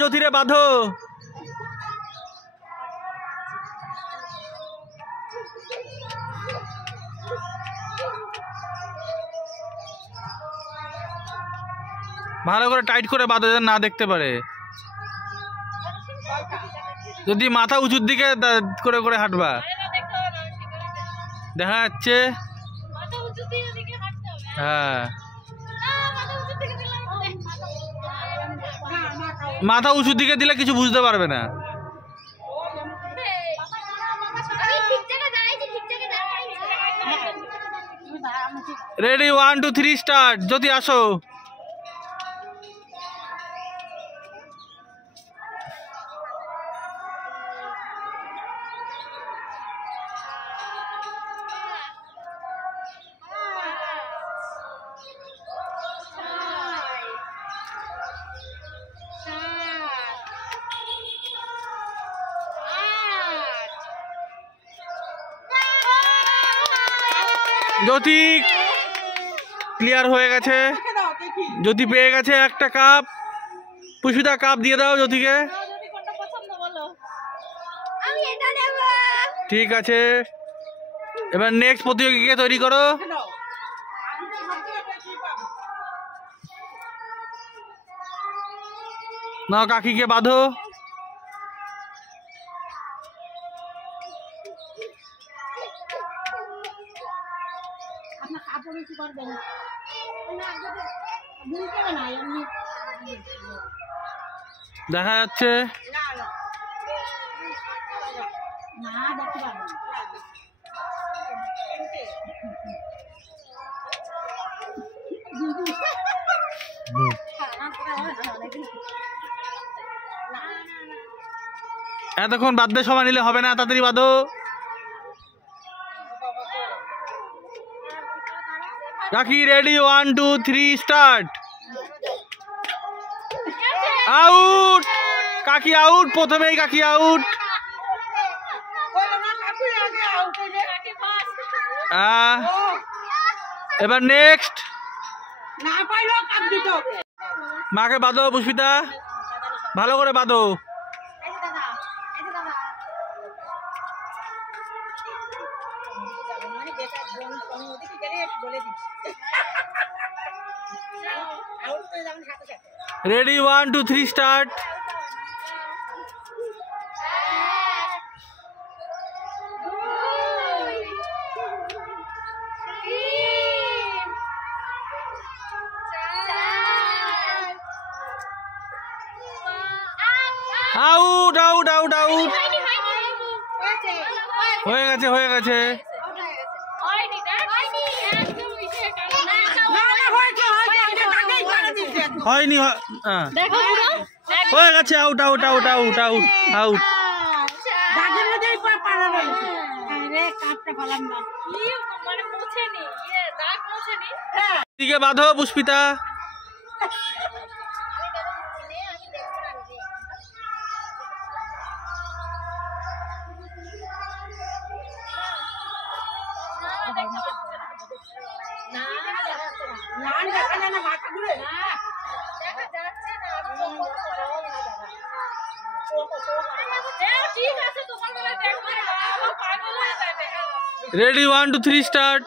জ্যোতিরে বাঁধো। ভালো করে টাইট করে বাঁধো যেন না দেখতে পারে। যদি মাথা উঁচুর দিকে করে করে হাঁটবা, দেখা যাচ্ছে। হ্যাঁ, মাথা উঁচুর দিকে দিলে কিছু বুঝতে পারবে না। Ready 1 2 3 start. জ্যোতি আসো। জ্যোতি ক্লিয়ার হয়ে গেছে। জ্যোতি পেয়ে গেছে একটা কাপ। পুষ্পিতা কাপ দিয়ে দাও জ্যোতিকে। ঠিক আছে, এবার নেক্সট প্রতিযোগীকে তৈরি করো। নাও কাকিকে বাঁধো। দেখা যাচ্ছে। এতক্ষণ বাঁধতে সময় নিলে হবে না, তাড়াতাড়ি বাঁধো। কাকি রেডি 1 2 3 স্টার্ট। আউট, কাকি আউট। প্রথমেই কাকি আউট। এবার নেক্সট। মাকে বাঁধো পুষ্পিতা, ভালো করে বাঁধো। Ready 1 2 3 start. Out out out out. হয়ে গেছে হয়ে গেছে। হয়নি, হয়ে গেছে। Out out out out out out. দিকে বাঁধো পুষ্পিতা। Ready 1 2 3 start.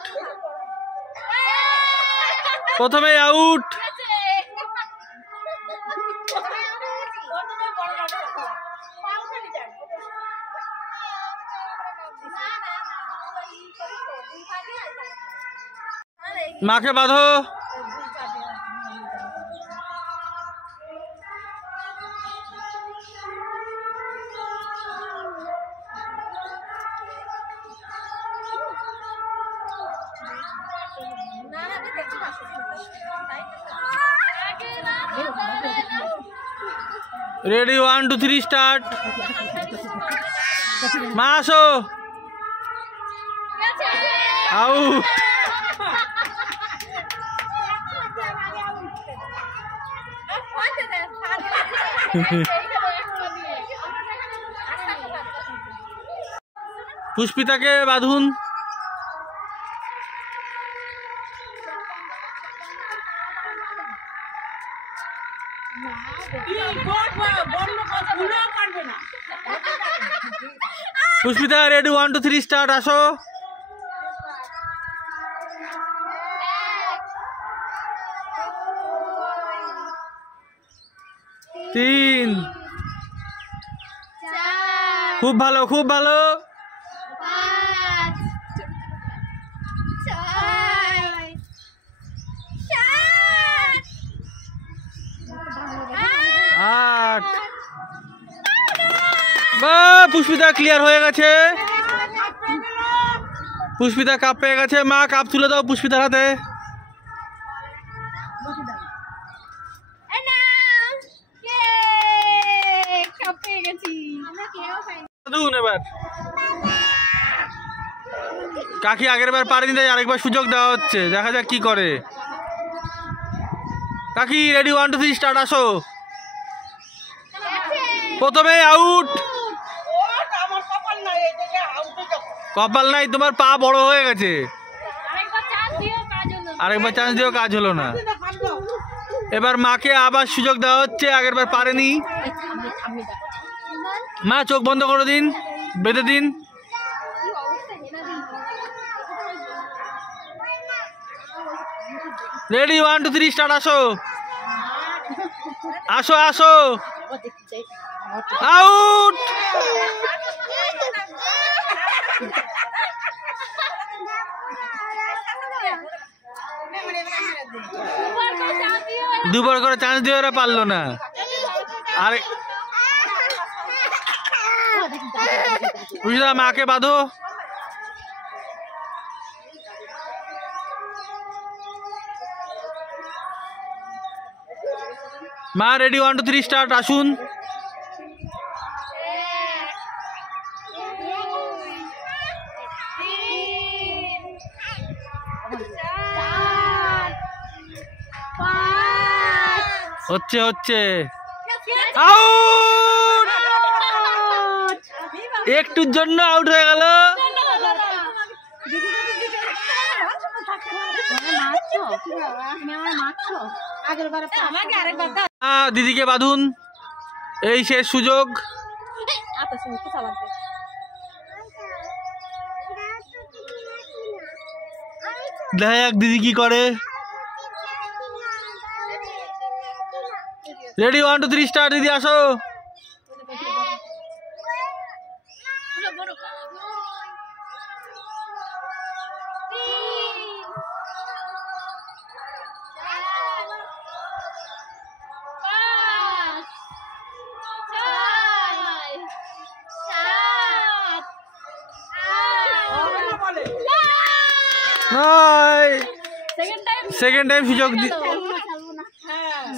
প্রথমে আউট। মাকে বাঁধো। Ready 1 2 3 start. মা আসো। আউট। পুষ্পিতাকে বাঁধুন। পুষ্পিতা রেডি 1 2 3 স্টার্ট আসো তিন খুব ভালো খুব ভালো আট বা পুষ্পিতা ক্লিয়ার হয়ে গেছে পুষ্পিতা কাপ পেয়ে গেছে মা কাপ তুলে দাও পুষ্পিতার হাতে এবার কাকি আগের বার পারেনি তাই আরেকবার সুযোগ দেওয়া হচ্ছে দেখা যাক কি করে কাকি রেডি 1 2 3 স্টার্ট আসো প্রথমে আউট কপাল নাই তোমার পা বড় হয়ে গেছে আরেকবার চান্স দিও কাজ হলো না এবার মাকে আবার সুযোগ দেওয়া হচ্ছে আগের বার পারেনি মা চোখ বন্ধ করে দিন বেঁধে দিন রেডি 1 2 3 স্টার্ট আসো আসো আসো আউট দুবার করে চান্স দিয়ে ওরা পারলো না আরে বুঝলা মাকে বাঁধো মা রেডি 1 2 3 স্টার্ট আসুন হচ্ছে হচ্ছে আউট একটুর জন্য আউট হয়ে গেল দিদিকে বাঁধুন এই শেষ সুযোগ দেখা যাক দিদি কি করে রেডি 1 2 3 স্টার্ট দিদি আসো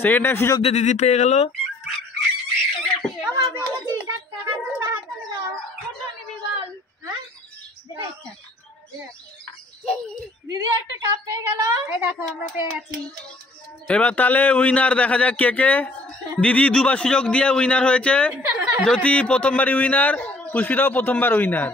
সেকেন্ড টাইম সুযোগ দিয়ে দিদি পেয়ে গেল এবার তাহলে উইনার দেখা যাক কে কে দিদি দুবার সুযোগ দিয়ে উইনার হয়েছে জ্যোতি প্রথমবারই উইনার পুষ্পিতাও প্রথমবার উইনার